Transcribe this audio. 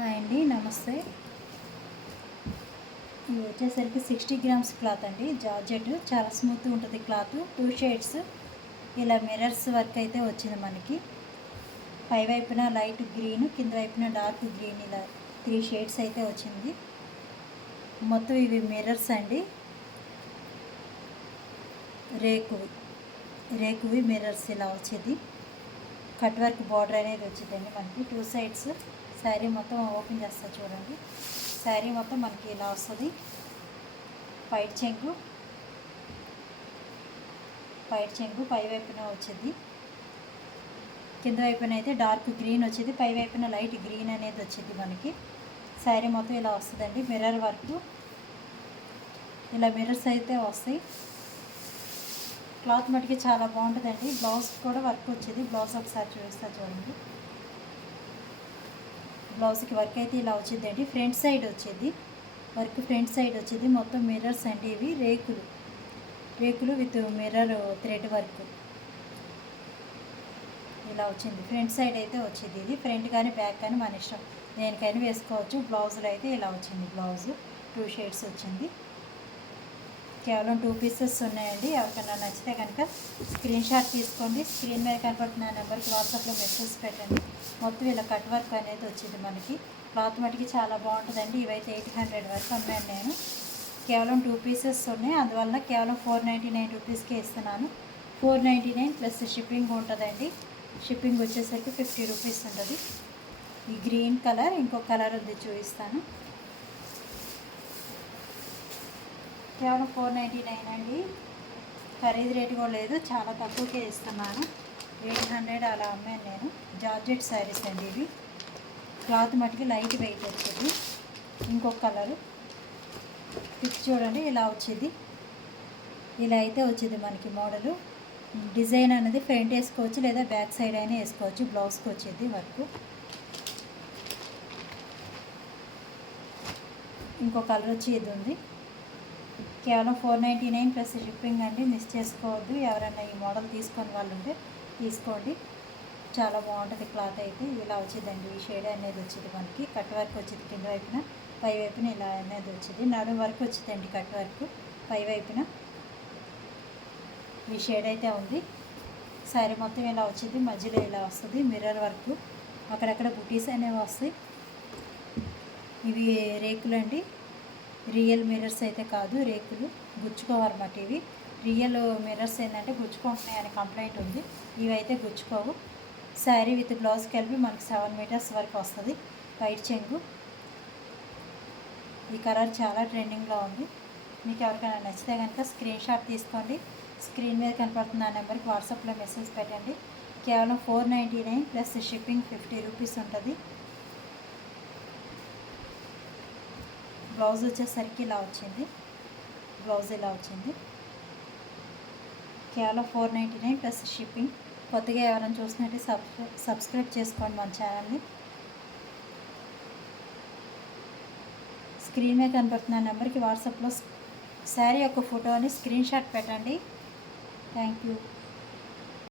Hi అండి, నమస్తే. ఇది వచ్చేసరికి 60 గ్రామ్స్ క్లాత్ అండి. జార్జెట్ చాలా స్మూత్గా ఉంటుంది క్లాత్. 2 షేడ్స్ ఇలా మిర్రర్స్ వర్క్ అయితే వచ్చింది మనకి. పై వైపున లైట్ గ్రీన్, కింద వైపున డార్క్ గ్రీన్, ఇలా 3 షేడ్స్ అయితే వచ్చింది. మొత్తం ఇవి మిర్రర్స్ అండి. రేకువి మిర్రర్స్ ఇలా వచ్చేది. కట్ వర్క్ బార్డర్ అనేది వచ్చిందండి మనకి 2 సైడ్స్. శారీ మొత్తం ఓపెన్ చేస్తా చూడండి. శారీ మొత్తం మనకి ఇలా వస్తుంది. పైట్ చెంగు పై వైపున వచ్చింది. కింద వైపున అయితే డార్క్ గ్రీన్ వచ్చింది, పై వైపున లైట్ గ్రీన్ అనేది వచ్చింది మనకి. శారీ మొత్తం ఇలా వస్తుందండి. మిర్రర్ వర్క్ ఇలా మిర్రర్స్ అయితే వస్తాయి. క్లాత్ మటుకి చాలా బాగుంటుందండి. బ్లౌజ్ కూడా వర్క్ వచ్చింది. బ్లౌజ్ ఒకసారి చూపిస్తా చూడండి. బ్లౌజ్కి వర్క్ అయితే ఇలా వచ్చిందండి. ఫ్రంట్ సైడ్ వచ్చేది వర్క్, ఫ్రంట్ సైడ్ వచ్చేది. మొత్తం మిర్రర్స్ అంటే ఇవి రేకులు విత్ మిర్రర్ థ్రెడ్ వర్క్ ఇలా వచ్చింది. ఫ్రంట్ సైడ్ అయితే వచ్చింది. ఇది ఫ్రంట్ కానీ బ్యాక్ కానీ మన ఇష్టం, దేనికైనా వేసుకోవచ్చు. బ్లౌజ్లో అయితే ఇలా వచ్చింది. బ్లౌజ్ 2 షేడ్స్ వచ్చింది. కేవలం 2 పీసెస్ ఉన్నాయండి. ఎవరికైనా నచ్చితే కనుక స్క్రీన్ షాట్ తీసుకోండి. స్క్రీన్ మీద కనపడుతున్న నెంబర్కి వాట్సాప్లో మెసేజ్ పెట్టండి. మొత్తం ఇలా కట్ వర్క్ అనేది వచ్చింది మనకి. క్లాత్ మటుకి చాలా బాగుంటుందండి. ఇవైతే 800 వరకు అమ్మాను నేను. కేవలం 2 పీసెస్ ఉన్నాయి, అందువల్ల కేవలం 499 రూపీస్కే ఇస్తున్నాను. 499 ప్లస్ షిప్పింగ్ ఉంటుందండి. షిప్పింగ్ వచ్చేసరికి 50 రూపీస్ ఉంటుంది. ఈ గ్రీన్ కలర్, ఇంకో కలర్ ఉంది చూపిస్తాను. కేవలం 499 అండి. ఖరీదు రేటు కూడా లేదు, చాలా తక్కువకే ఇస్తున్నాను. 800 అలా అమ్మాను నేను. జార్జెట్ శారీస్ అండి ఇవి. క్లాత్ మటుకి లైట్ వెయిట్ వచ్చింది. ఇంకొక కలరు పిక్ చూడండి, ఇలా వచ్చింది. ఇలా అయితే వచ్చింది మనకి మోడలు. డిజైన్ అనేది ఫ్రంట్ వేసుకోవచ్చు లేదా బ్యాక్ సైడ్ అయినా వేసుకోవచ్చు. బ్లౌజ్కి వచ్చేది వర్క్. ఇంకో కలర్ వచ్చి ఇది ఉంది. కేవలం 499 ప్లస్ షిప్పింగ్ అండి. మిస్ చేసుకోవద్దు. ఎవరైనా ఈ మోడల్ తీసుకొని వాళ్ళు ఉంటే తీసుకోండి. చాలా బాగుంటుంది క్లాత్ అయితే. ఇలా వచ్చిందండి. ఈ షేడ్ అనేది వచ్చింది మనకి. కట్ వర్క్ వచ్చింది కింద వైపున, పై వైపున ఇలా అనేది వచ్చింది. నడుము వర్క్ వచ్చిందండి కట్ వర్క్ పై వైపున. ఈ షేడ్ అయితే ఉంది. శారీ మొత్తం ఇలా వచ్చింది. మధ్యలో ఇలా వస్తుంది మిర్రర్ వర్క్. అక్కడక్కడ బుటీస్ అనేవి వస్తాయి. ఇవి రేకులు అండి. రియల్ మిర్రర్స్ అయితే కాదు, రేకులు. గుచ్చుకోవాలన్నమాట ఇవి. రియల్ మిర్రర్స్ ఏంటంటే గుచ్చుకుంటున్నాయి అని కంప్లైంట్ ఉంది. ఇవి అయితే గుచ్చుకోవు. శారీ విత్ బ్లౌజ్ కలిపి మనకి 7 మీటర్స్ వరకు వస్తుంది. వైట్ చెంగు. ఈ కలర్ చాలా ట్రెండింగ్లో ఉంది. మీకు ఎవరికైనా నచ్చితే కనుక స్క్రీన్ షాట్ తీసుకోండి. స్క్రీన్ మీద కనపడుతున్న నెంబర్కి వాట్సాప్లో మెసేజ్ పెట్టండి. కేవలం 499 ప్లస్ షిప్పింగ్ 50 రూపీస్ ఉంటుంది. బ్లౌజ్ వచ్చేసరికి ఇలా వచ్చింది. బ్లౌజ్ ఇలా వచ్చింది. కేవలం 499 ప్లస్ షిప్పింగ్. కొత్తగా ఎవరైనా చూసినట్టు సబ్స్క్రైబ్ చేసుకోండి మన ఛానల్ని. స్క్రీన్ మీద కనపడుతున్న నెంబర్కి వాట్సాప్లో శారీ యొక్క ఫోటోని స్క్రీన్ షాట్ పెట్టండి. Thank you.